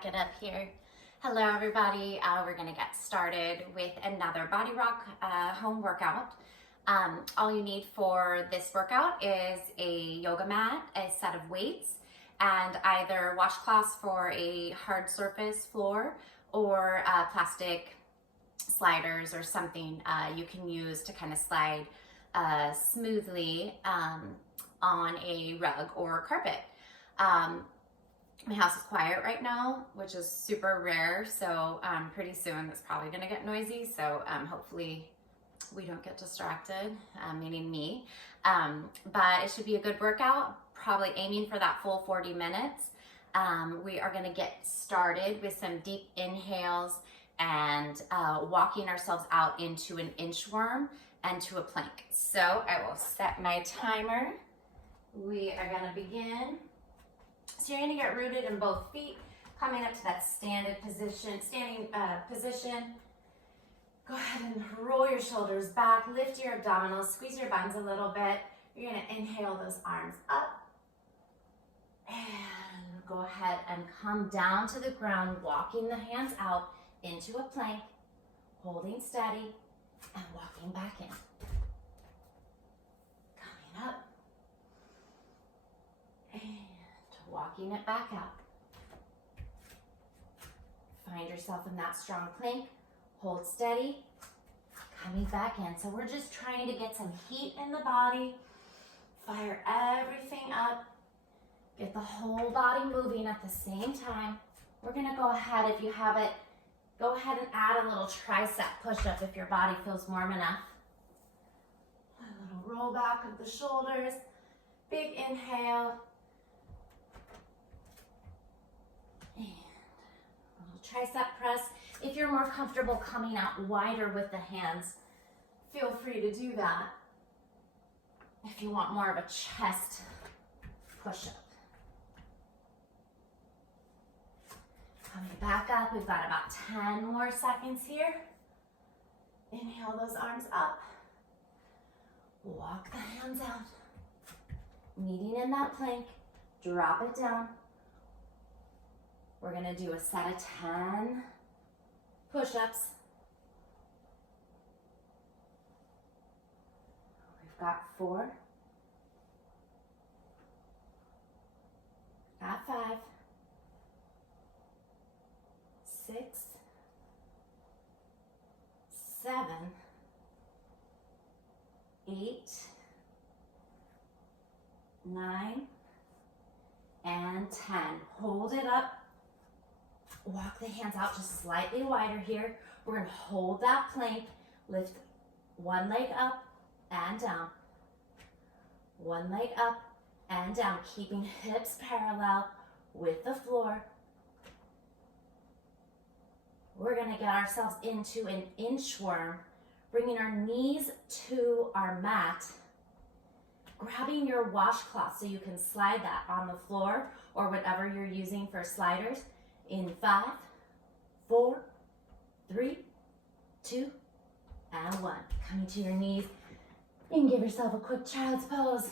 back it up here. Hello everybody, we're gonna get started with another Bodyrok home workout. All you need for this workout is a yoga mat, a set of weights, and either washcloths for a hard surface floor or plastic sliders or something you can use to kind of slide smoothly on a rug or carpet. My house is quiet right now, which is super rare, so pretty soon it's probably gonna get noisy, so hopefully we don't get distracted, meaning me. But it should be a good workout, probably aiming for that full 40 minutes. We are gonna get started with some deep inhales and walking ourselves out into an inchworm and to a plank. So I will set my timer. We are gonna begin. So you're gonna get rooted in both feet, coming up to that standing position. Go ahead and roll your shoulders back, lift your abdominals, squeeze your buns a little bit. You're gonna inhale those arms up. And go ahead and come down to the ground, walking the hands out into a plank, holding steady, and walking back in. Coming up. And walking it back out. Find yourself in that strong plank, hold steady, coming back in. So we're just trying to get some heat in the body, fire everything up, get the whole body moving at the same time. We're gonna go ahead, if you have it, go ahead and add a little tricep push-up if your body feels warm enough. A little roll back of the shoulders, big inhale, tricep press. If you're more comfortable coming out wider with the hands, feel free to do that. If you want more of a chest push-up. Coming back up, we've got about 10 more seconds here. Inhale those arms up. Walk the hands out. Meeting in that plank, drop it down. We're gonna do a set of 10 push-ups. We've got 4, got 5, 6, 7, 8, 9, and 10. Hold it up. Walk the hands out just slightly wider here. We're gonna hold that plank, lift one leg up and down. One leg up and down, keeping hips parallel with the floor. We're gonna get ourselves into an inchworm, bringing our knees to our mat, grabbing your washcloth so you can slide that on the floor or whatever you're using for sliders. In 5, 4, 3, 2, and 1. Coming to your knees. You can give yourself a quick child's pose.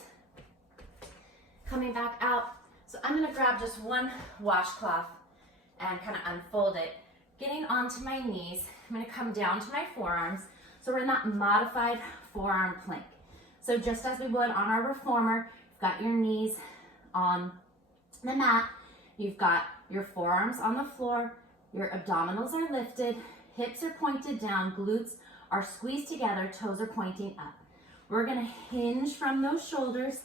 Coming back out. So I'm gonna grab just one washcloth and kind of unfold it. Getting onto my knees, I'm gonna come down to my forearms. So we're in that modified forearm plank. So just as we would on our reformer, you've got your knees on the mat. You've got your forearms on the floor, your abdominals are lifted, hips are pointed down, glutes are squeezed together, toes are pointing up. We're gonna hinge from those shoulders,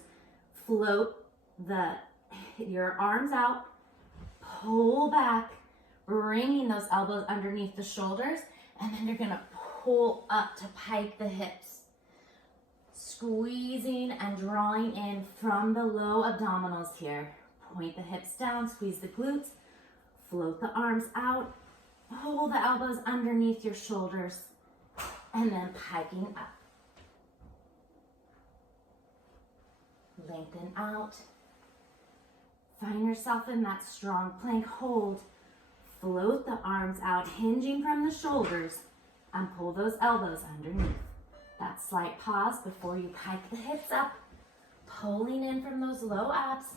float your arms out, pull back, bringing those elbows underneath the shoulders, and then you're gonna pull up to pike the hips. Squeezing and drawing in from the low abdominals here. Point the hips down, squeeze the glutes, float the arms out, pull the elbows underneath your shoulders, and then piking up. Lengthen out. Find yourself in that strong plank hold. Float the arms out, hinging from the shoulders, and pull those elbows underneath. That slight pause before you pike the hips up, pulling in from those low abs.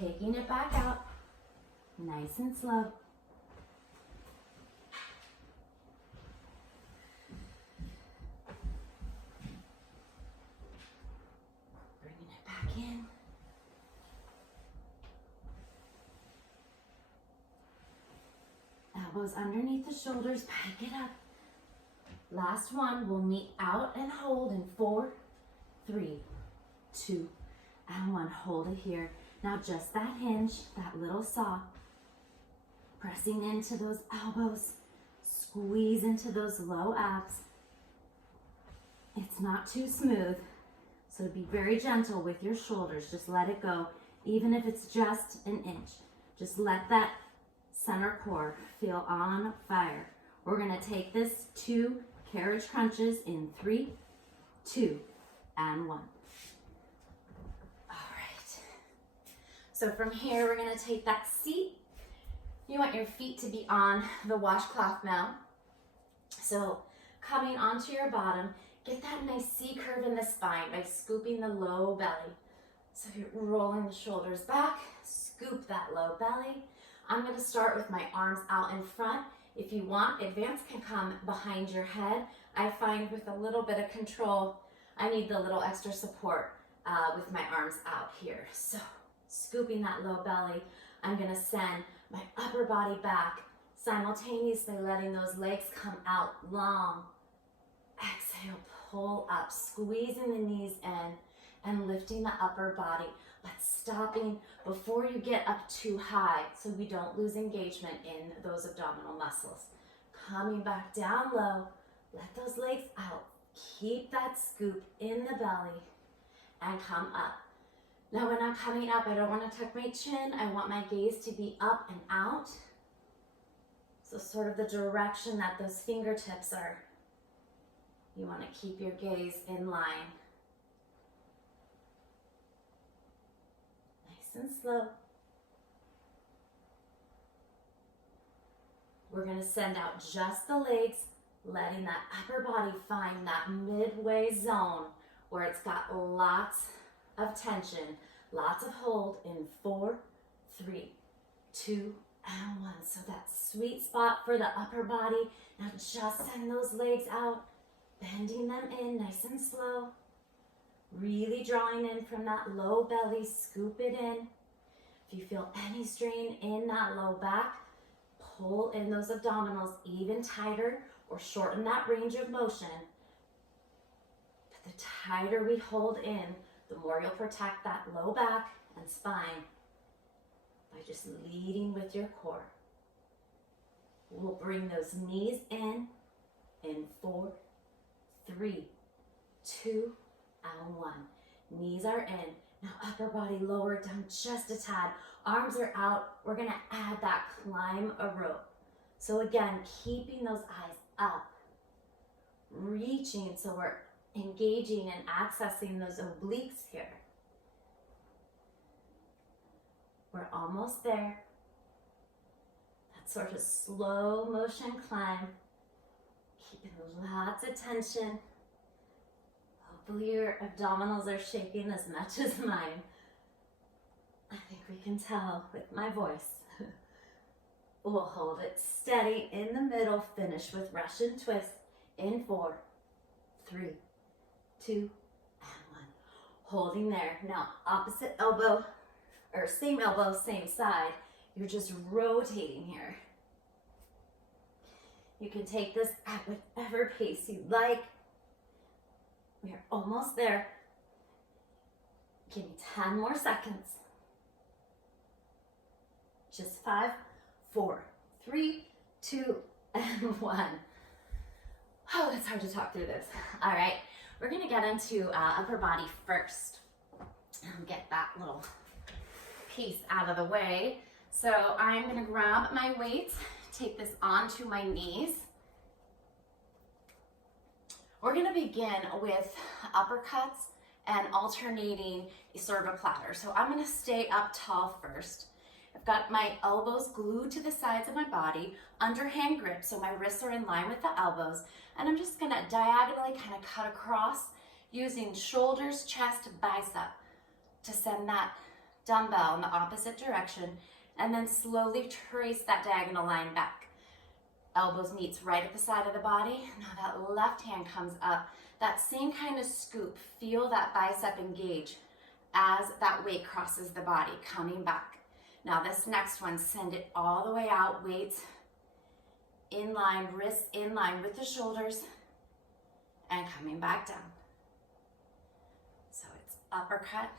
Taking it back out, Nice and slow. Bringing it back in. Elbows underneath the shoulders, pike it up. Last one, we'll meet out and hold in 4, 3, 2, and 1. Hold it here. Now just that hinge, that little saw. Pressing into those elbows. Squeeze into those low abs. It's not too smooth, so be very gentle with your shoulders. Just let it go, even if it's just an inch. Just let that center core feel on fire. We're gonna take this 2 carriage crunches in 3, 2, and 1. All right. So from here, we're gonna take that seat. You want your feet to be on the washcloth now. So coming onto your bottom, get that nice C curve in the spine by scooping the low belly. So you're rolling the shoulders back, scoop that low belly. I'm gonna start with my arms out in front. If you want, advance can come behind your head. I find with a little bit of control, I need the little extra support with my arms out here. So scooping that low belly, I'm gonna send my upper body back, simultaneously letting those legs come out long. Exhale, pull up, squeezing the knees in and lifting the upper body, but stopping before you get up too high so we don't lose engagement in those abdominal muscles. Coming back down low, let those legs out. Keep that scoop in the belly and come up. Now when I'm coming up, I don't want to tuck my chin. I want my gaze to be up and out. So sort of the direction that those fingertips are. You want to keep your gaze in line. Nice and slow. We're going to send out just the legs, letting that upper body find that midway zone where it's got lots of tension, lots of hold in 4, 3, 2, and 1. So that sweet spot for the upper body. Now just send those legs out, bending them in nice and slow. Really drawing in from that low belly, scoop it in. If you feel any strain in that low back, pull in those abdominals even tighter or shorten that range of motion. But the tighter we hold in, the more you'll protect that low back and spine by just leading with your core. We'll bring those knees in 4, 3, 2, and 1. Knees are in. Now upper body lower down just a tad. Arms are out. We're gonna add that climb a rope. So again, keeping those eyes up, reaching so we're engaging and accessing those obliques here. We're almost there. That sort of slow motion climb, keeping lots of tension. Hopefully your abdominals are shaking as much as mine. I think we can tell with my voice. We'll hold it steady in the middle, finish with Russian twist in 4, 3, 2, and 1. Holding there. Now opposite elbow, or same elbow, same side. You're just rotating here. You can take this at whatever pace you like. We're almost there. Give me 10 more seconds. Just 5, 4, 3, 2, and 1. Oh, it's hard to talk through this. All right, we're gonna get into upper body first. Get that little piece out of the way. So I'm gonna grab my weights, take this onto my knees. We're gonna begin with uppercuts and alternating sort of a platter. So I'm gonna stay up tall first. I've got my elbows glued to the sides of my body, underhand grip, so my wrists are in line with the elbows, and I'm just gonna diagonally kind of cut across using shoulders, chest, bicep to send that dumbbell in the opposite direction, And then slowly trace that diagonal line back. Elbows meets right at the side of the body. Now that left hand comes up. That same kind of scoop. Feel that bicep engage as that weight crosses the body, coming back. Now this next one, send it all the way out. Weights in line, wrists in line with the shoulders, and coming back down. So it's uppercut,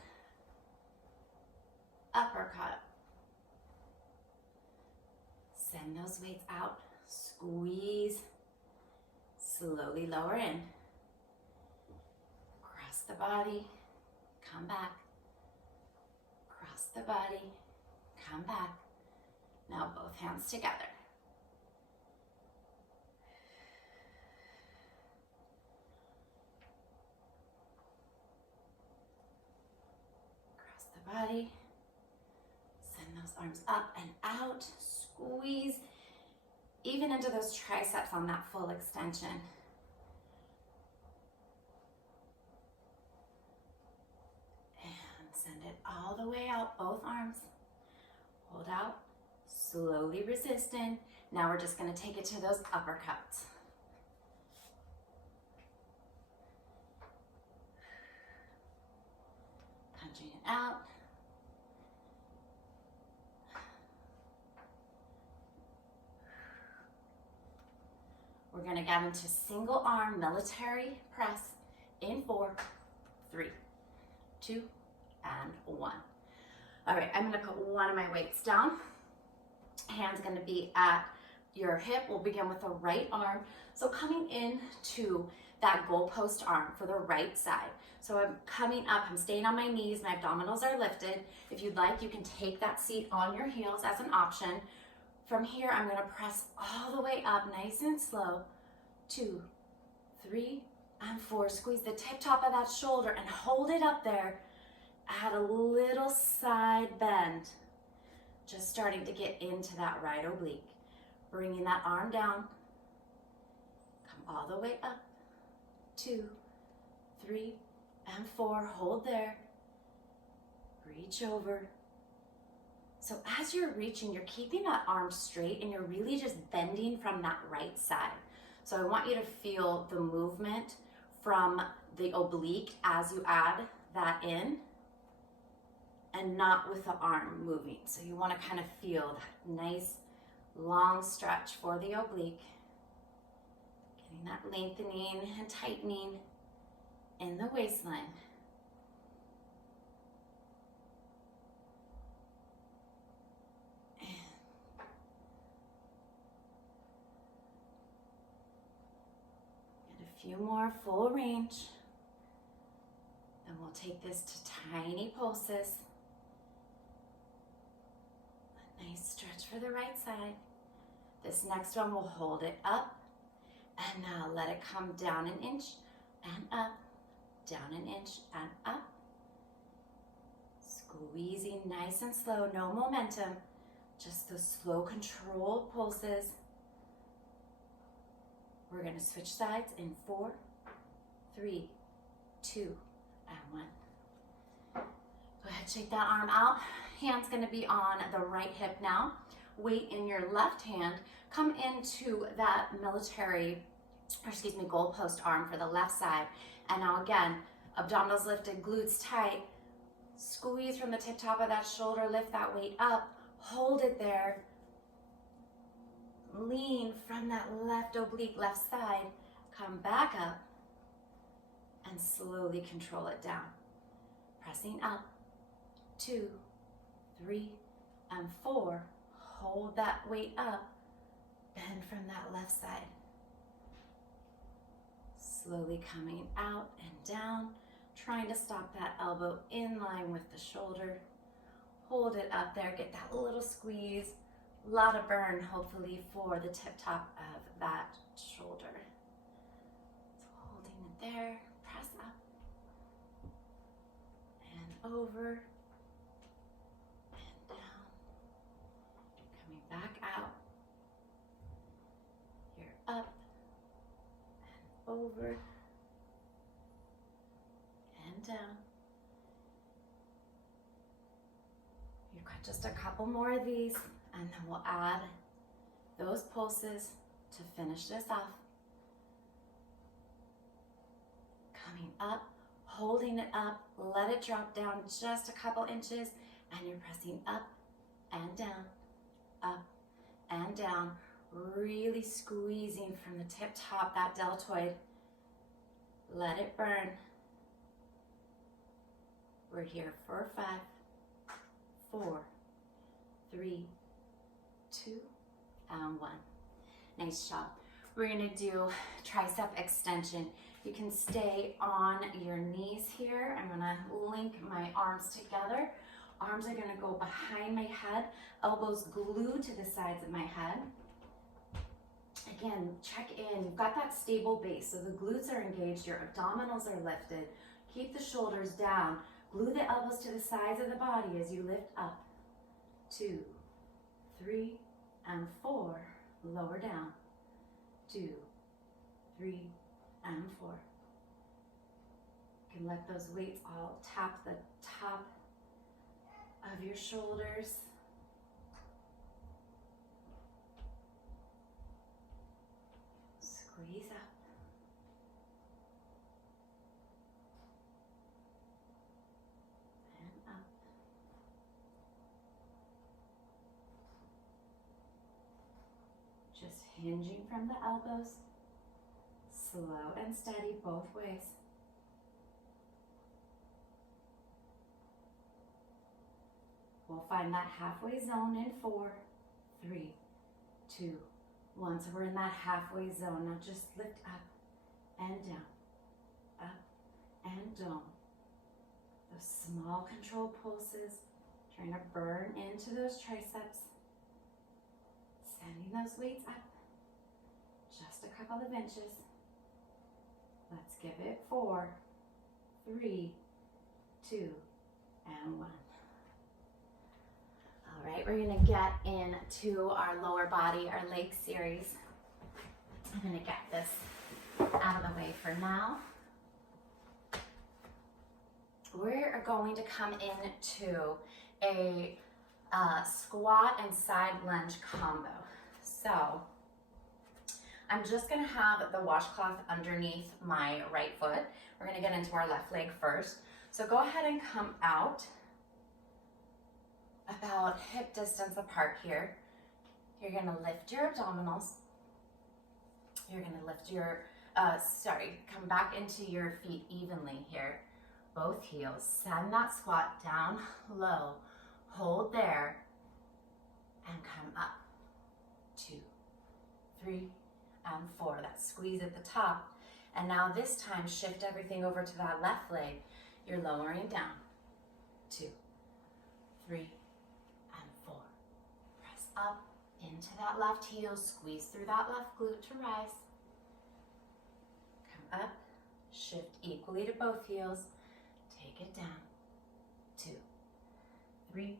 uppercut. Send those weights out, squeeze, slowly lower in. Cross the body, come back. Cross the body, come back. Now both hands together. Cross the body. Send those arms up and out. Squeeze even into those triceps on that full extension. And send it all the way out, both arms. Hold out, slowly resist in. Now we're just going to take it to those uppercuts. Punching it out. We're going to get into single arm military press in 4, 3, 2, and 1. All right, I'm going to put one of my weights down. Hand's going to be at your hip. We'll begin with the right arm. So coming into that goalpost arm for the right side. So I'm coming up, I'm staying on my knees, my abdominals are lifted. If you'd like, you can take that seat on your heels as an option. From here, I'm going to press all the way up, nice and slow. 2, 3, and 4. Squeeze the tip top of that shoulder and hold it up there. Add a little side bend. Just starting to get into that right oblique. Bringing that arm down. Come all the way up. 2, 3, and 4. Hold there. Reach over. So as you're reaching, you're keeping that arm straight and you're really just bending from that right side. So I want you to feel the movement from the oblique as you add that in and not with the arm moving. So you want to kind of feel that nice long stretch for the oblique. Getting that lengthening and tightening in the waistline. Few more full range. Then we'll take this to tiny pulses. A nice stretch for the right side. This next one we'll hold it up and now let it come down an inch and up, down an inch and up. Squeezing nice and slow, no momentum, just those slow controlled pulses. We're going to switch sides in 4, 3, 2, and 1. Go ahead, shake that arm out. Hand's going to be on the right hip now. Weight in your left hand. Come into that goalpost arm for the left side. And now again, abdominals lifted, glutes tight. Squeeze from the tip top of that shoulder, lift that weight up. Hold it there. Lean from that left oblique, left side, come back up and slowly control it down. Pressing up, 2, 3, and 4. Hold that weight up, bend from that left side. Slowly coming out and down, trying to stop that elbow in line with the shoulder. Hold it up there, get that little squeeze. A lot of burn, hopefully, for the tip top of that shoulder. So holding it there, press up and over and down. Coming back out. You're up and over and down. You're Just a couple more of these, and then we'll add those pulses to finish this off. Coming up, holding it up, let it drop down just a couple inches, and you're pressing up and down, up and down, really squeezing from the tip top, that deltoid. Let it burn. We're here for 5, 4, 3, 2, and 1. Nice job. We're gonna do tricep extension. You can stay on your knees here. I'm gonna link my arms together. Arms are gonna go behind my head, elbows glued to the sides of my head. Again, check in, you've got that stable base, so the glutes are engaged, your abdominals are lifted. Keep the shoulders down. Glue the elbows to the sides of the body as you lift up. 2, 3, and 4. Lower down. 2, 3, and 4. You can let those weights all tap the top of your shoulders. Squeeze up. Just hinging from the elbows, slow and steady both ways. We'll find that halfway zone in 4, 3, 2, 1. So we're in that halfway zone. Now just lift up and down, up and down. Those small controlled pulses, trying to burn into those triceps. Sending those weights up just a couple of inches. Let's give it 4, 3, 2, and 1. All right, we're gonna get into our lower body, our leg series. I'm gonna get this out of the way for now. We're going to come into a squat and side lunge combo. So I'm just gonna have the washcloth underneath my right foot. We're gonna get into our left leg first. So go ahead and come out about hip distance apart here. You're gonna lift your abdominals. You're gonna lift your, come back into your feet evenly here. Both heels, send that squat down low. Hold there and come up. 2, 3, and 4. That squeeze at the top. And now this time, shift everything over to that left leg. You're lowering down. 2, 3, and 4. Press up into that left heel. Squeeze through that left glute to rise. Come up. Shift equally to both heels. Take it down. 2, 3,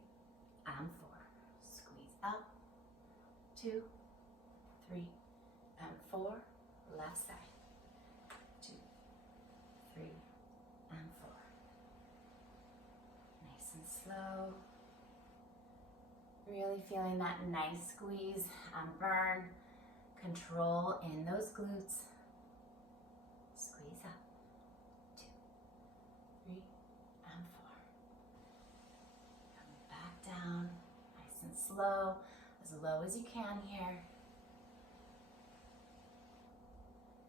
and 4. Squeeze up. 2, 3, and 4. Left side. 2, 3, and 4. Nice and slow. Really feeling that nice squeeze and burn. Control in those glutes. Squeeze up. 2, 3, and 4. Coming back down, nice and slow, as low as you can here.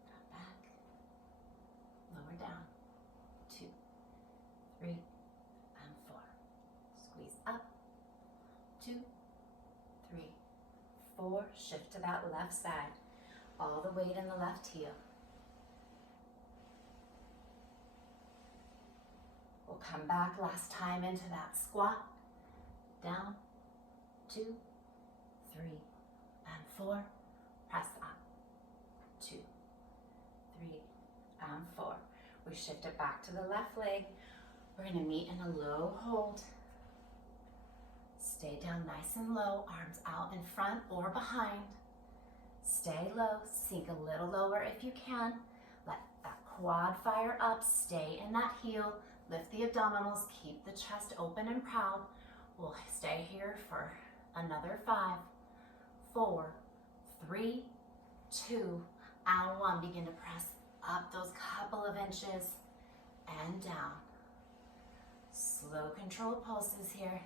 Come back, lower down. 2, 3, and 4. Squeeze up. 2, 3, 4. Shift to that left side. All the weight in the left heel. We'll come back last time into that squat. Down. 2, 3, and 4. Press up. 2, 3, and 4. We shift it back to the left leg. We're going to meet in a low hold. Stay down nice and low, arms out in front or behind. Stay low, sink a little lower if you can. Let that quad fire up, stay in that heel, lift the abdominals, keep the chest open and proud. We'll stay stay here for another 5, 4, 3, 2, and 1. Begin to press up those couple of inches and down. Slow controlled pulses here.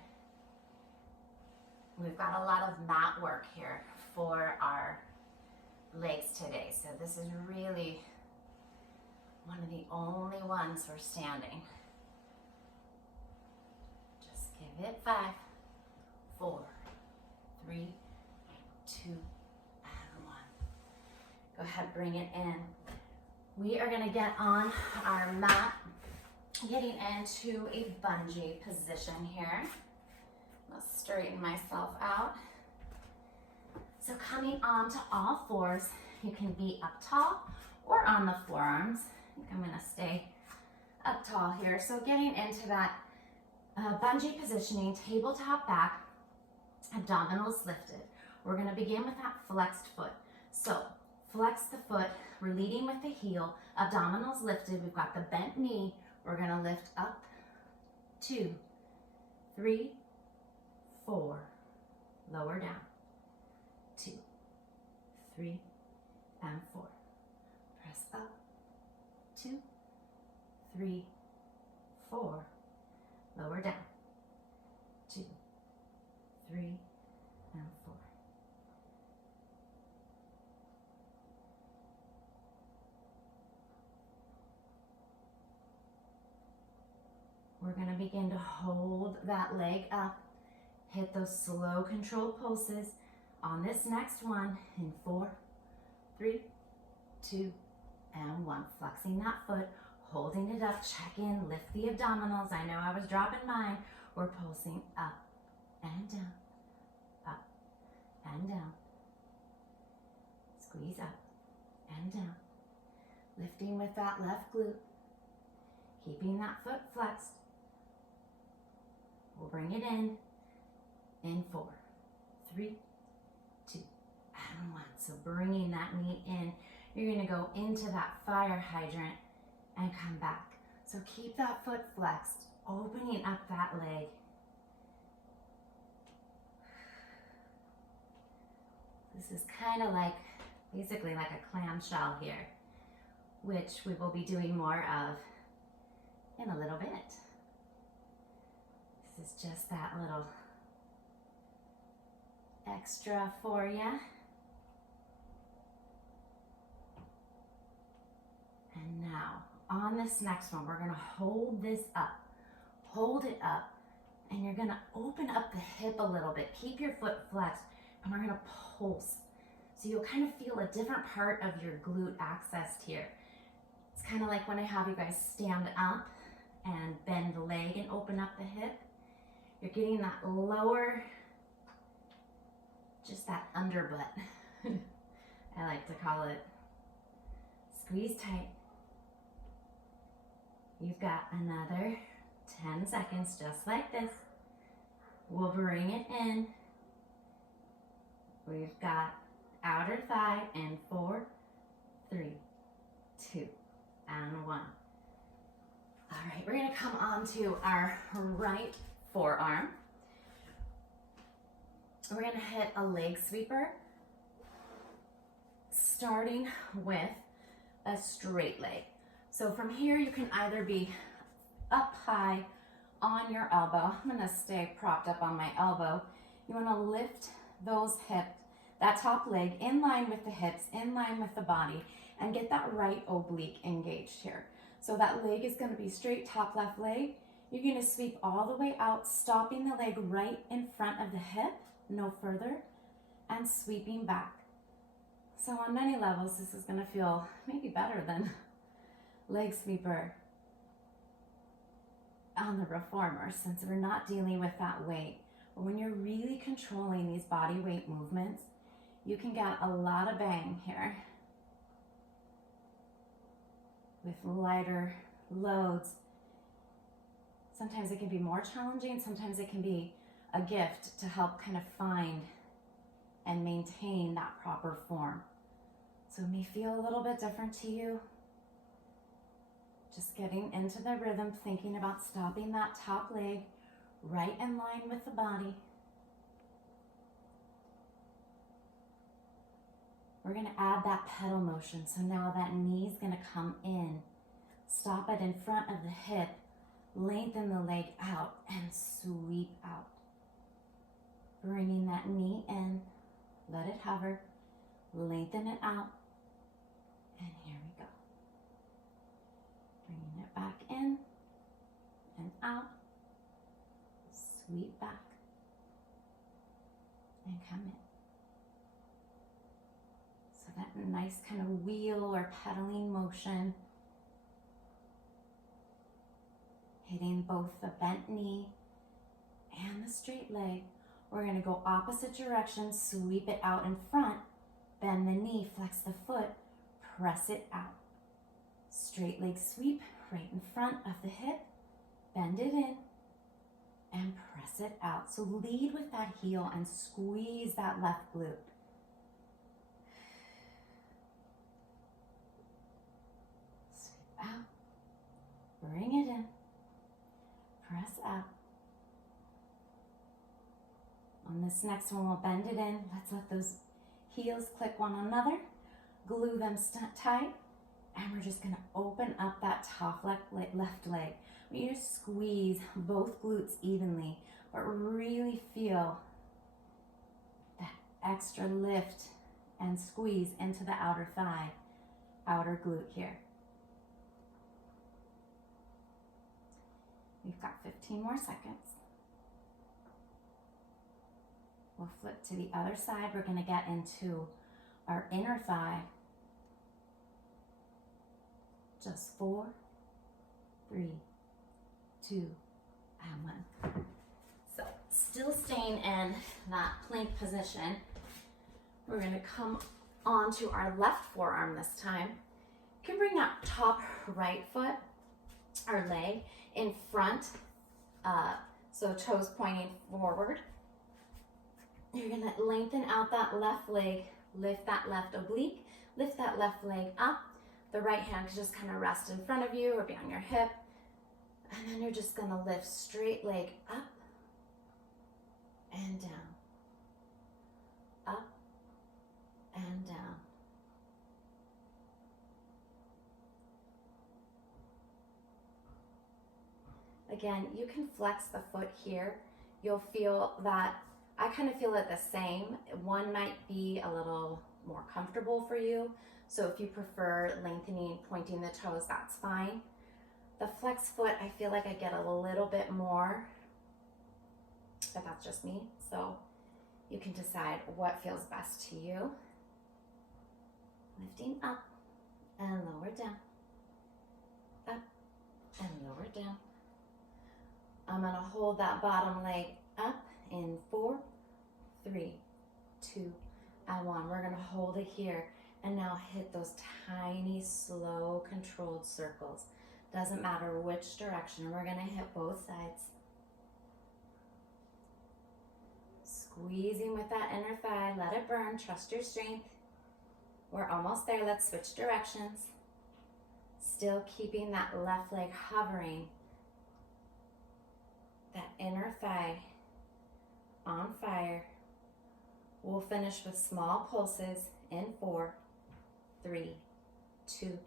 We've got a lot of mat work here for our legs today. So this is really one of the only ones we're standing. Just give it 5, 4, 3, 2, and 1. Go ahead, bring it in. We are gonna get on our mat, getting into a bungee position here. I'll straighten myself out. So coming onto all fours, you can be up tall or on the forearms. I think I'm gonna stay up tall here. So getting into that bungee positioning, tabletop back, abdominals lifted. We're gonna begin with that flexed foot. So flex the foot, we're leading with the heel, abdominals lifted. We've got the bent knee. We're gonna lift up, 2, 3, 4, lower down, 2, 3, and 4. Press up, 2, 3, 4, lower down, 2, 3, and 4. We're going to begin to hold that leg up, hit those slow controlled pulses on this next one in 4, 3, 2, and 1. Flexing that foot, holding it up, check in, lift the abdominals. I know I was dropping mine. We're pulsing up and down, up and down. Squeeze up and down. Lifting with that left glute, keeping that foot flexed. We'll bring it in 4, 3, 2, and 1. So bringing that knee in, you're gonna go into that fire hydrant and come back. So keep that foot flexed, opening up that leg. This is kind of like, basically like a clamshell here, which we will be doing more of in a little bit. This is just that little extra for you. And now, on this next one, we're gonna hold this up. Hold it up, and you're gonna open up the hip a little bit. Keep your foot flexed, and we're gonna pulse. So you'll kind of feel a different part of your glute accessed here. It's kind of like when I have you guys stand up and bend the leg and open up the hip. You're getting that lower, just that underbutt. I like to call it. Squeeze tight. You've got another 10 seconds just like this. We'll bring it in. We've got outer thigh in 4, 3, 2, and 1. All right, we're gonna come onto our right forearm. We're gonna hit a leg sweeper, starting with a straight leg. So from here, you can either be up high on your elbow. I'm gonna stay propped up on my elbow. You wanna lift those hips, that top leg in line with the hips, in line with the body, and get that right oblique engaged here. So that leg is gonna be straight, top left leg. You're gonna sweep all the way out, stopping the leg right in front of the hip, no further, and sweeping back. So on many levels, this is gonna feel maybe better than leg sweeper on the reformer, since we're not dealing with that weight. But when you're really controlling these body weight movements, you can get a lot of bang here with lighter loads. Sometimes it can be more challenging, sometimes it can be a gift to help kind of find and maintain that proper form. So it may feel a little bit different to you. Just getting into the rhythm, thinking about stopping that top leg right in line with the body. we're gonna add that pedal motion. So now that knee's gonna come in. Stop it in front of the hip. Lengthen the leg out and sweep out. Bringing that knee in. Let it hover. Lengthen it out. And here we go. Bringing it back in and out. Sweep back. And come in. So that nice kind of wheel or pedaling motion. Hitting both the bent knee and the straight leg. We're going to go opposite direction, sweep it out in front, bend the knee, flex the foot, press it out. Straight leg sweep right in front of the hip, bend it in, and press it out. So lead with that heel and squeeze that left glute. Sweep out, bring it in, press out. On this next one, we'll bend it in. Let's let those heels click one another. Glue them tight. And we're just gonna open up that top left leg. We just squeeze both glutes evenly, but really feel that extra lift and squeeze into the outer thigh, outer glute here. We've got 15 more seconds. We'll flip to the other side. We're going to get into our inner thigh. Just 4, 3, 2, and 1. So still staying in that plank position. We're going to come onto our left forearm this time. You can bring that top right foot or leg in front, so toes pointing forward. You're gonna lengthen out that left leg, lift that left oblique, lift that left leg up. The right hand can just kind of rest in front of you or be on your hip. And then you're just gonna lift straight leg up and down, up and down. Again, you can flex the foot here. You'll feel that, I kind of feel it the same. One might be a little more comfortable for you. So if you prefer lengthening, pointing the toes, that's fine. The flex foot, I feel like I get a little bit more, but that's just me. So you can decide what feels best to you. Lifting up and lower down, up and lower down. I'm gonna hold that bottom leg up in 4, 3, 2, and 1. We're gonna hold it here and now hit those tiny, slow, controlled circles. Doesn't matter which direction. We're gonna hit both sides. Squeezing with that inner thigh, let it burn, trust your strength. We're almost there, let's switch directions. Still keeping that left leg hovering. That inner thigh on fire. We'll finish with small pulses in 4, 3, 2,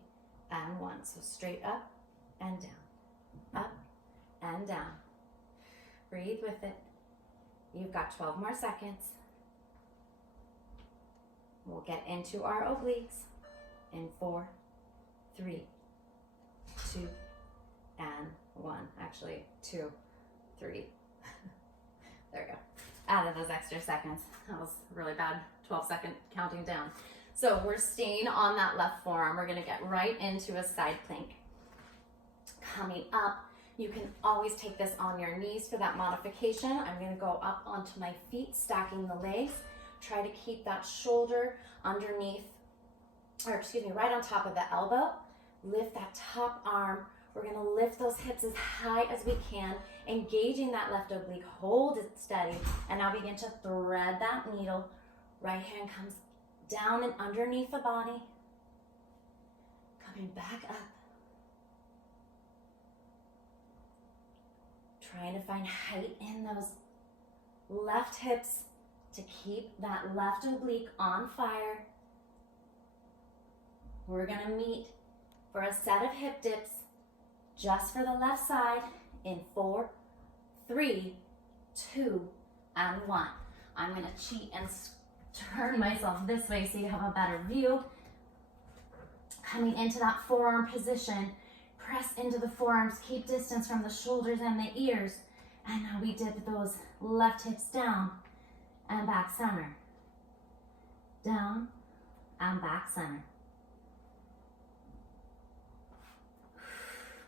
and 1. So straight up and down, up and down. Breathe with it. You've got 12 more seconds. We'll get into our obliques in 4, 3, 2, and 1. Actually, 2, 3. There we go. Added those extra seconds. That was really bad. 12-second counting down. So we're staying on that left forearm. We're going to get right into a side plank. Coming up, you can always take this on your knees for that modification. I'm going to go up onto my feet, stacking the legs. Try to keep that shoulder underneath, or excuse me, right on top of the elbow. Lift that top arm. We're going to lift those hips as high as we can, engaging that left oblique. Hold it steady, and now begin to thread that needle. Right hand comes down and underneath the body. Coming back up. Trying to find height in those left hips to keep that left oblique on fire. We're gonna meet for a set of hip dips just for the left side in 4, 3, 2, and 1. I'm gonna cheat and turn myself this way so you have a better view. Coming into that forearm position, press into the forearms, keep distance from the shoulders and the ears. And now we dip those left hips down and back center. Down and back center.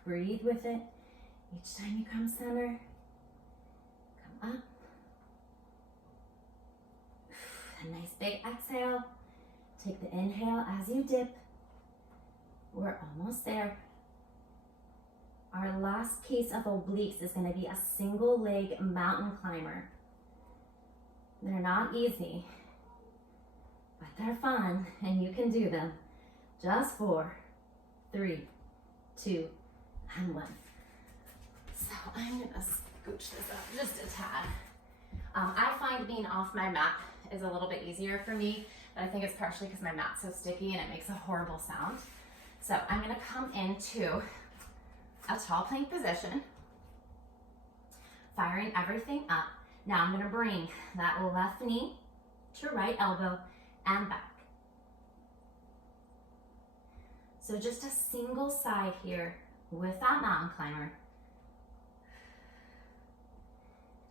Breathe with it. Each time you come center, come up. A nice big exhale. Take the inhale as you dip. We're almost there. Our last piece of obliques is going to be a single leg mountain climber. They're not easy, but they're fun and you can do them. Just 4, 3, 2, and 1. So I'm going to scooch this up just a tad. I find being off my mat is a little bit easier for me, but I think it's partially because my mat's so sticky and it makes a horrible sound. So I'm going to come into a tall plank position, firing everything up. Now I'm going to bring that left knee to right elbow and back. So just a single side here with that mountain climber.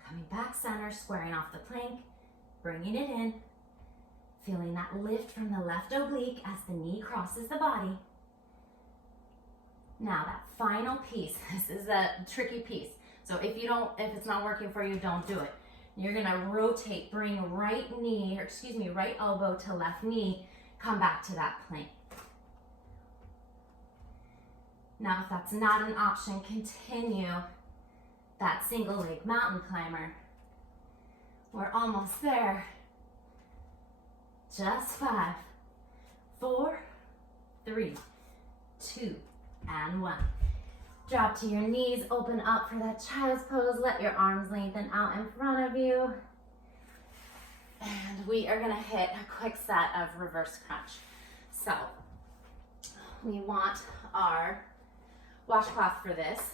Coming back center, squaring off the plank, bringing it in, feeling that lift from the left oblique as the knee crosses the body. Now that final piece, this is a tricky piece. So if it's not working for you, don't do it. You're gonna rotate, bring right elbow to left knee, come back to that plank. Now if that's not an option, continue that single leg mountain climber. We're almost there. Just 5, 4, 3, 2, and 1. Drop to your knees, open up for that child's pose. Let your arms lengthen out in front of you. And we are gonna hit a quick set of reverse crunch. So we want our washcloth for this.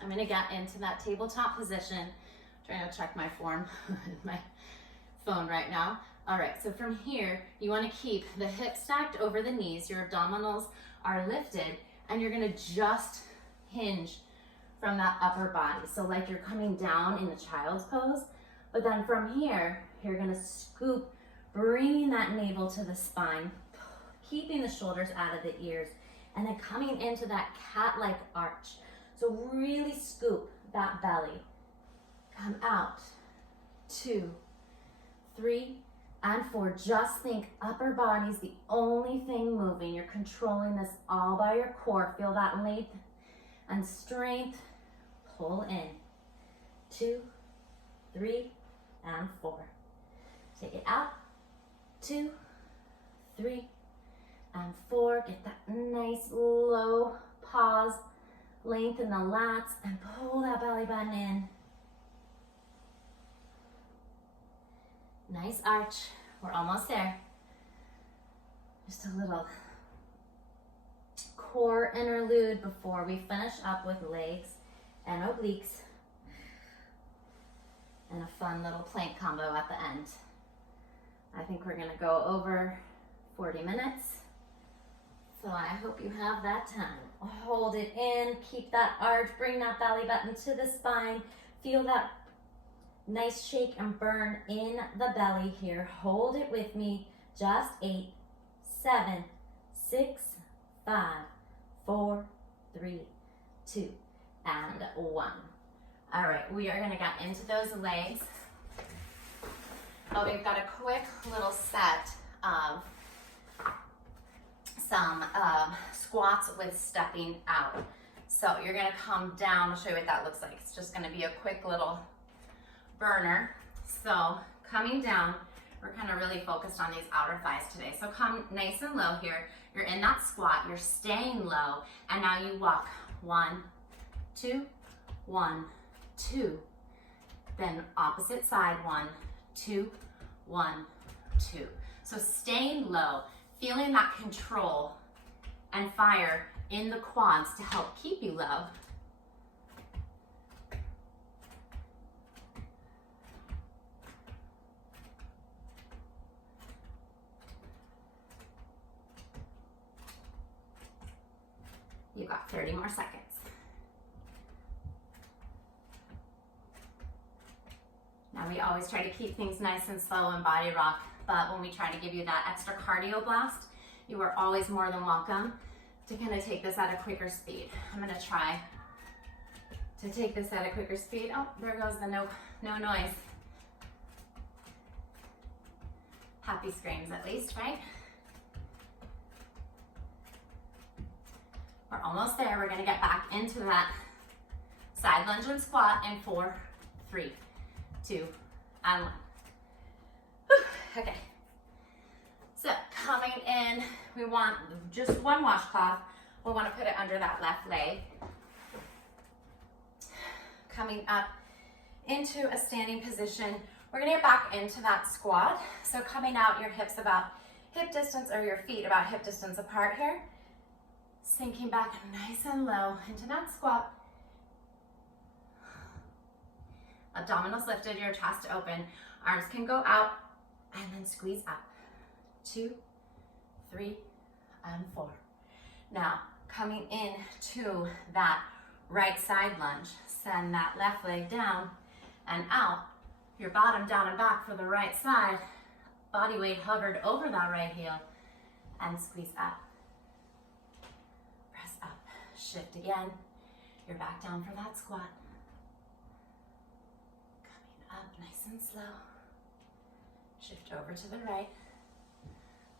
I'm gonna get into that tabletop position. I'm trying to check my form with my phone right now. All right, so from here, you wanna keep the hips stacked over the knees, your abdominals are lifted, and you're gonna just hinge from that upper body. So like you're coming down in the child's pose, but then from here, you're gonna scoop, bringing that navel to the spine, keeping the shoulders out of the ears, and then coming into that cat-like arch. So really scoop that belly. Come out, 2, 3, and 4. Just think upper body's the only thing moving. You're controlling this all by your core. Feel that length and strength. Pull in. 2, 3, and 4. Take it out. 2, 3, and 4. Get that nice low pause. Lengthen the lats and pull that belly button in. Nice arch. We're almost there. Just a little core interlude before we finish up with legs and obliques. And a fun little plank combo at the end. I think we're gonna go over 40 minutes. So I hope you have that time. Hold it in, keep that arch, bring that belly button to the spine. Feel that nice shake and burn in the belly here. Hold it with me. Just 8, 7, 6, 5, 4, 3, 2, and 1. All right, we are gonna get into those legs. Oh, we've got a quick little set of some squats with stepping out. So you're gonna come down. I'll show you what that looks like. It's just gonna be a quick little burner. So coming down, we're kind of really focused on these outer thighs today. So come nice and low here. You're in that squat, you're staying low, and now you walk 1, 2, 1, 2. Then opposite side, 1, 2, 1, 2. So staying low, feeling that control and fire in the quads to help keep you low. You've got 30 more seconds. Now we always try to keep things nice and slow in Bodyrok, but when we try to give you that extra cardio blast, you are always more than welcome to kind of take this at a quicker speed. I'm gonna try to take this at a quicker speed. Oh, there goes the no noise. Happy screams at least, right? We're almost there. We're gonna get back into that side lunge and squat in 4, 3, 2, and 1. Whew. Okay. So coming in, we want just one washcloth. We want to put it under that left leg. Coming up into a standing position, we're gonna get back into that squat. So coming out, your hips about hip distance, or your feet about hip distance apart here. Sinking back nice and low into that squat. Abdominals lifted, your chest open. Arms can go out and then squeeze up. 2, 3, and 4. Now, coming in to that right side lunge. Send that left leg down and out. Your bottom down and back for the right side. Body weight hovered over that right heel and squeeze up. Press up. Shift again. You're back down for that squat. Coming up nice and slow. Shift over to the right.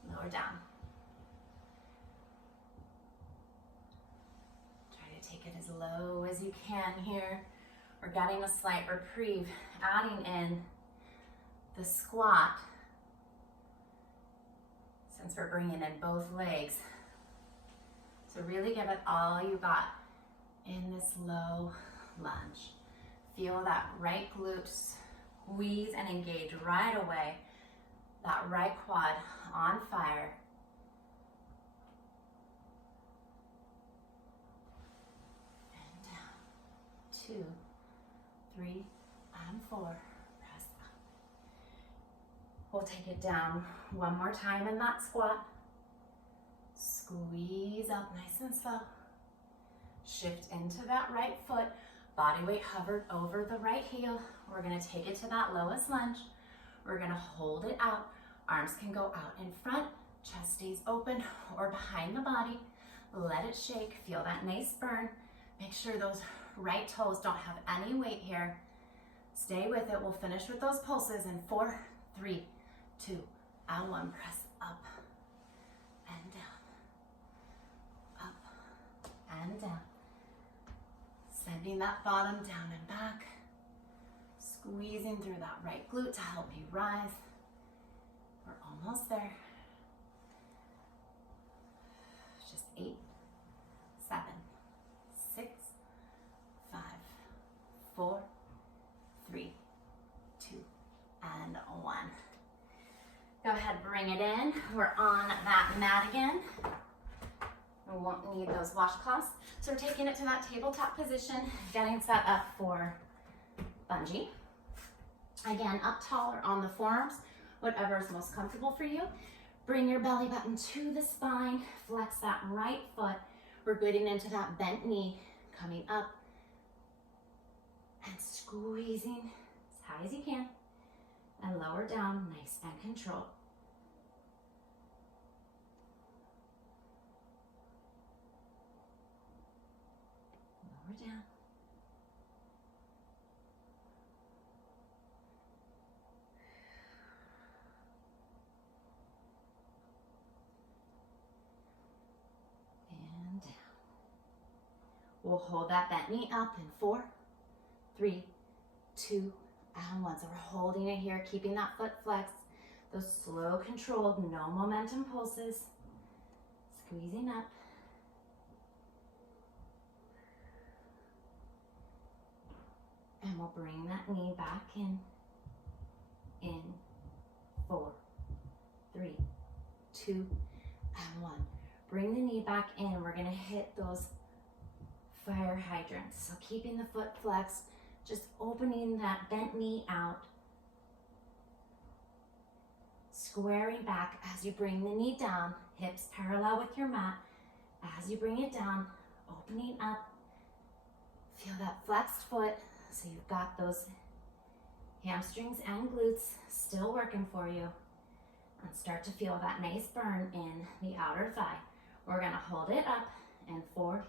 Lower down. Try to take it as low as you can here. We're getting a slight reprieve, adding in the squat since we're bringing in both legs. So really give it all you got in this low lunge. Feel that right glute squeeze and engage right away. That right quad on fire. And down. 2, 3, and 4. Press up. We'll take it down one more time in that squat. Squeeze up nice and slow. Shift into that right foot. Body weight hovered over the right heel. We're gonna take it to that lowest lunge. We're gonna hold it out. Arms can go out in front, chest stays open or behind the body. Let it shake, feel that nice burn. Make sure those right toes don't have any weight here. Stay with it, we'll finish with those pulses in 4, 3, 2, and 1. Press up and down, up and down. Sending that bottom down and back. Squeezing through that right glute to help you rise. We're almost there. Just 8, 7, 6, 5, 4, 3, 2, and 1. Go ahead, bring it in. We're on that mat again. We won't need those washcloths. So we're taking it to that tabletop position, getting set up for bungee. Again, up taller on the forearms, whatever is most comfortable for you. Bring your belly button to the spine, flex that right foot. We're getting into that bent knee, coming up and squeezing as high as you can and lower down, nice and controlled. Lower down. Down. We'll hold that bent knee up in 4, 3, 2, and 1. So we're holding it here, keeping that foot flexed. Those slow, controlled, no momentum pulses. Squeezing up. And we'll bring that knee back in 4, 3, 2, and 1. Bring the knee back in. We're gonna hit those fire hydrants. So keeping the foot flexed, just opening that bent knee out. Squaring back as you bring the knee down, hips parallel with your mat. As you bring it down, opening up. Feel that flexed foot. So you've got those hamstrings and glutes still working for you. And start to feel that nice burn in the outer thigh. We're gonna hold it up in 4,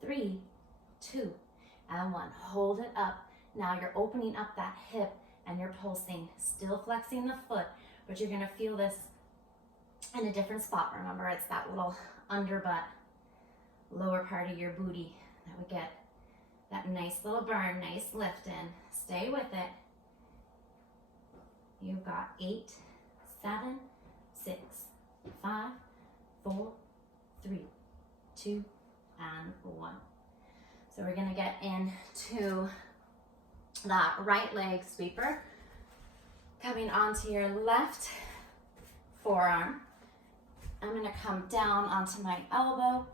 3, 2, and 1. Hold it up. Now you're opening up that hip and you're pulsing, still flexing the foot, but you're gonna feel this in a different spot. Remember, it's that little underbutt, lower part of your booty that would get that nice little burn, nice lift in. Stay with it. You've got 8, 7, 6, 5, 4, 3, 2, and 1. So we're gonna get into that right leg sweeper. Coming onto your left forearm. I'm gonna come down onto my elbow.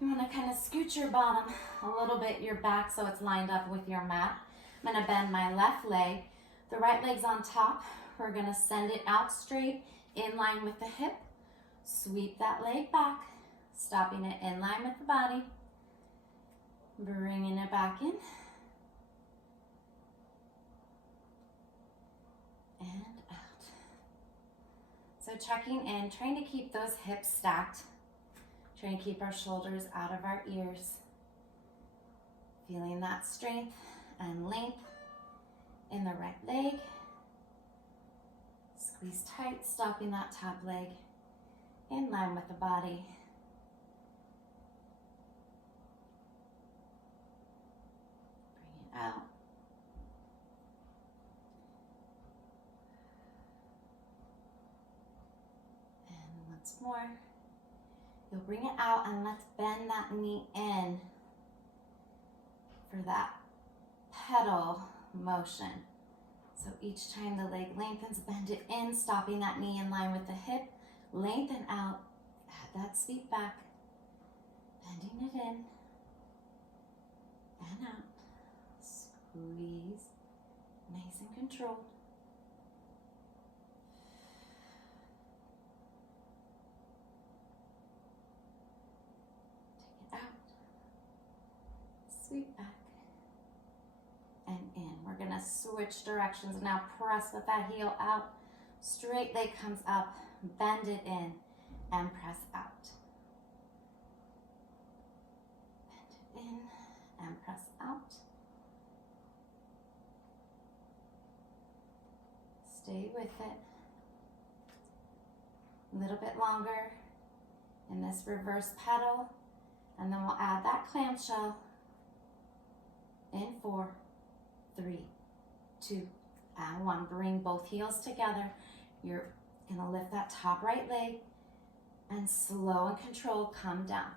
You wanna kind of scoot your bottom a little bit, your back, so it's lined up with your mat. I'm gonna bend my left leg. The right leg's on top. We're gonna send it out straight, in line with the hip. Sweep that leg back, stopping it in line with the body. Bringing it back in. And out. So checking in, trying to keep those hips stacked. Trying to keep our shoulders out of our ears. Feeling that strength and length in the right leg. Squeeze tight, stopping that top leg in line with the body. Bring it out. And once more. You'll bring it out and let's bend that knee in for that pedal motion. So each time the leg lengthens, bend it in, stopping that knee in line with the hip. Lengthen out, add that sweep back, bending it in and out. Squeeze, nice and controlled. Take it out, sweep back. And in. We're gonna switch directions now. Press with that heel out. Straight leg comes up, bend it in, and press out. Bend it in and press out. Stay with it. A little bit longer in this reverse pedal, and then we'll add that clamshell in 4, 3, 2, and 1. Bring both heels together. You're gonna lift that top right leg and slow and controlled come down.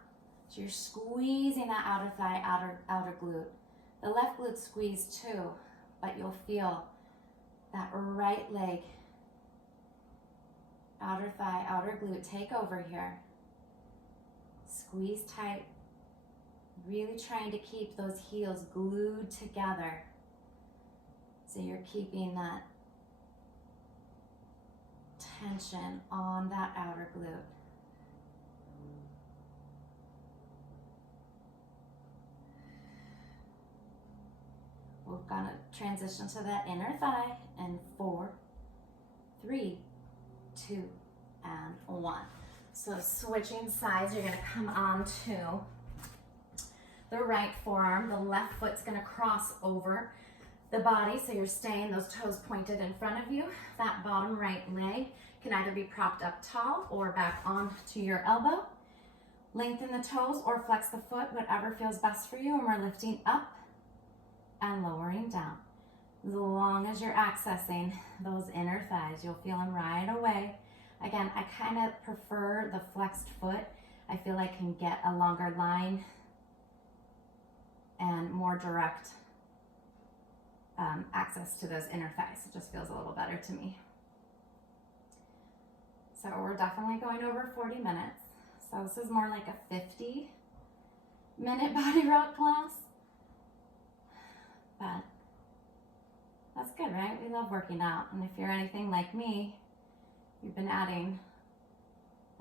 So you're squeezing that outer thigh, outer glute. The left glute squeezed too, but you'll feel that right leg, outer thigh, outer glute take over here. Squeeze tight. Really trying to keep those heels glued together. So you're keeping that tension on that outer glute. We're gonna transition to that inner thigh in 4, 3, 2, and 1. So switching sides, you're gonna come on to the right forearm. The left foot's gonna cross over the body, so you're staying those toes pointed in front of you. That bottom right leg can either be propped up tall or back onto your elbow. Lengthen the toes or flex the foot, whatever feels best for you, and we're lifting up and lowering down. As long as you're accessing those inner thighs, you'll feel them right away. Again, I kind of prefer the flexed foot. I feel I can get a longer line and more direct access to those inner thighs. It just feels a little better to me. So we're definitely going over 40 minutes. So this is more like a 50-minute Bodyrok class. But that's good, right? We love working out. And if you're anything like me, you've been adding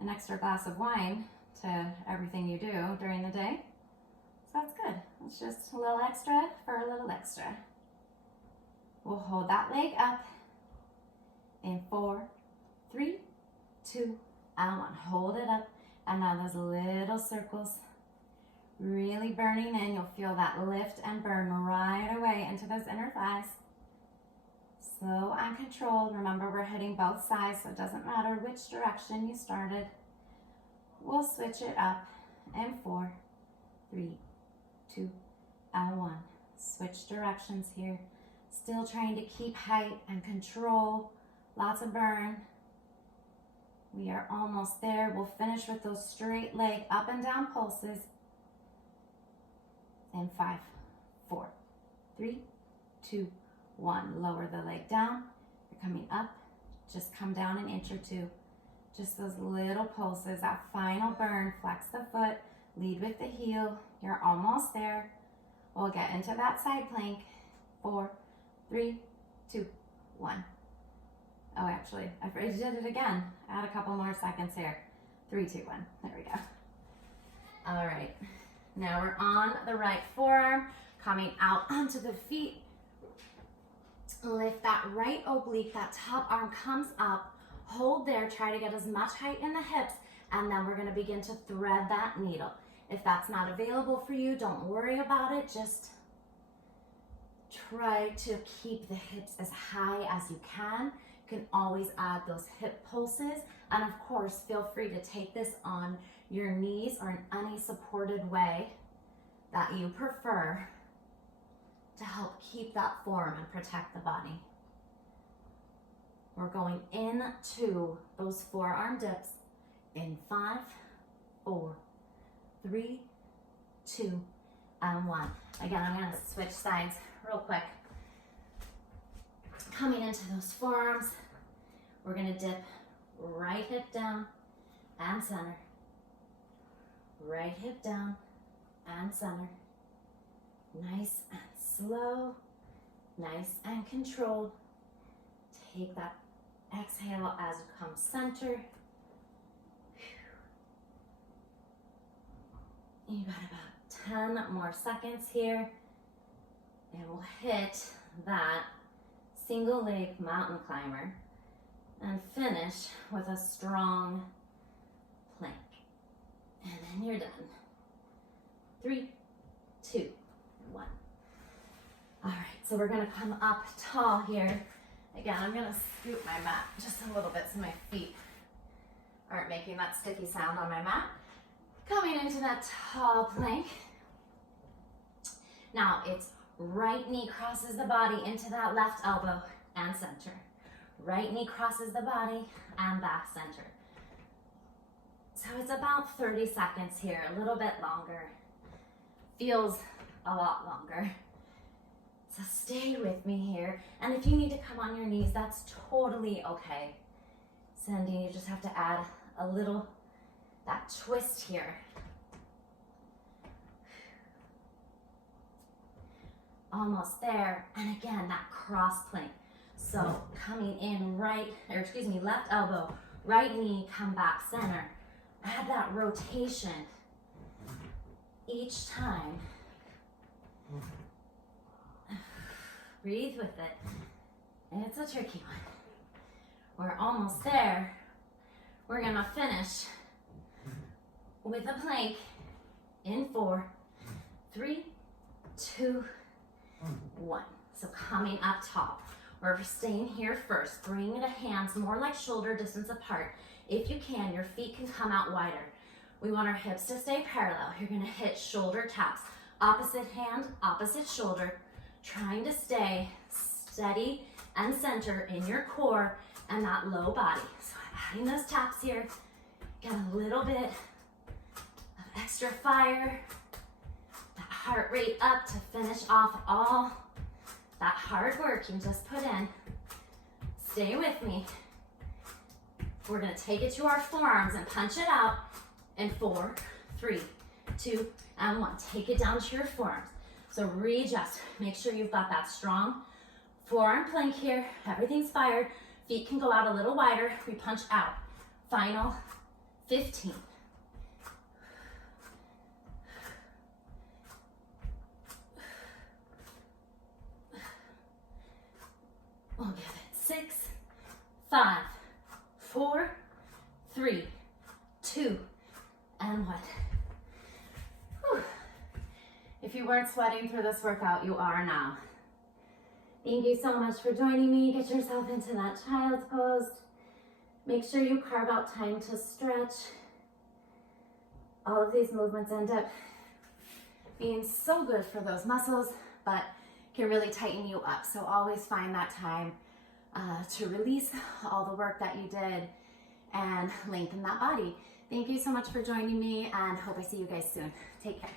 an extra glass of wine to everything you do during the day. So that's good. It's just a little extra for a little extra. We'll hold that leg up in 4, 3, 2, and 1. Hold it up. And now those little circles really burning in. You'll feel that lift and burn right away into those inner thighs. Slow and controlled. Remember, we're hitting both sides, so it doesn't matter which direction you started. We'll switch it up in 4, 3, 2, and 1. Switch directions here. Still trying to keep height and control. Lots of burn. We are almost there. We'll finish with those straight leg up and down pulses. In 5, 4, 3, 2, 1. Lower the leg down. You're coming up. Just come down an inch or two. Just those little pulses, that final burn. Flex the foot. Lead with the heel. You're almost there. We'll get into that side plank. 4, 3, 2, 1. Oh, actually, I did it again. Add a couple more seconds here. 3, 2, 1. There we go. All right. Now we're on the right forearm, coming out onto the feet. Lift that right oblique. That top arm comes up. Hold there. Try to get as much height in the hips, and then we're going to begin to thread that needle. If that's not available for you, don't worry about it. Just try to keep the hips as high as you can. You can always add those hip pulses. And of course, feel free to take this on your knees or in any supported way that you prefer to help keep that form and protect the body. We're going into those forearm dips in 5, 4, 3, 2, and 1. Again, I'm going to switch sides real quick. Coming into those forearms, we're going to dip right hip down and center. Right hip down and center. Nice and slow, nice and controlled. Take that exhale as you come center. You got about 10 more seconds here. And we'll hit that single leg mountain climber and finish with a strong plank. And then you're done. 3, 2, 1. All right, so we're gonna come up tall here. Again, I'm gonna scoot my mat just a little bit so my feet aren't making that sticky sound on my mat. Coming into that tall plank. Now it's right knee crosses the body into that left elbow and center. Right knee crosses the body and back center. So it's about 30 seconds here, a little bit longer. Feels a lot longer. So stay with me here. And if you need to come on your knees, that's totally okay. Cindy, you just have to add a little, that twist here. Almost there. And again, that cross plank. So coming in left elbow, right knee, come back center. Add that rotation each time. Breathe with it. It's a tricky one. We're almost there. We're gonna finish with a plank in 4, 3, 2, 1. So coming up top. We're staying here first. Bring the hands more like shoulder distance apart. If you can, your feet can come out wider. We want our hips to stay parallel. You're gonna hit shoulder taps. Opposite hand, opposite shoulder. Trying to stay steady and center in your core and that low body. So adding those taps here. Get a little bit of extra fire. That heart rate up to finish off all that hard work you just put in. Stay with me. We're gonna take it to our forearms and punch it out. And 4, 3, 2, and 1. Take it down to your forearms. So readjust. Make sure you've got that strong forearm plank here. Everything's fired. Feet can go out a little wider. We punch out. Final 15. We'll give it 6, 5, 4, 3, 2, and 1. Whew. If you weren't sweating through this workout, you are now. Thank you so much for joining me. Get yourself into that child's pose. Make sure you carve out time to stretch. All of these movements end up being so good for those muscles, but can really tighten you up. So always find that time to release all the work that you did and lengthen that body. Thank you so much for joining me, and hope I see you guys soon. Take care.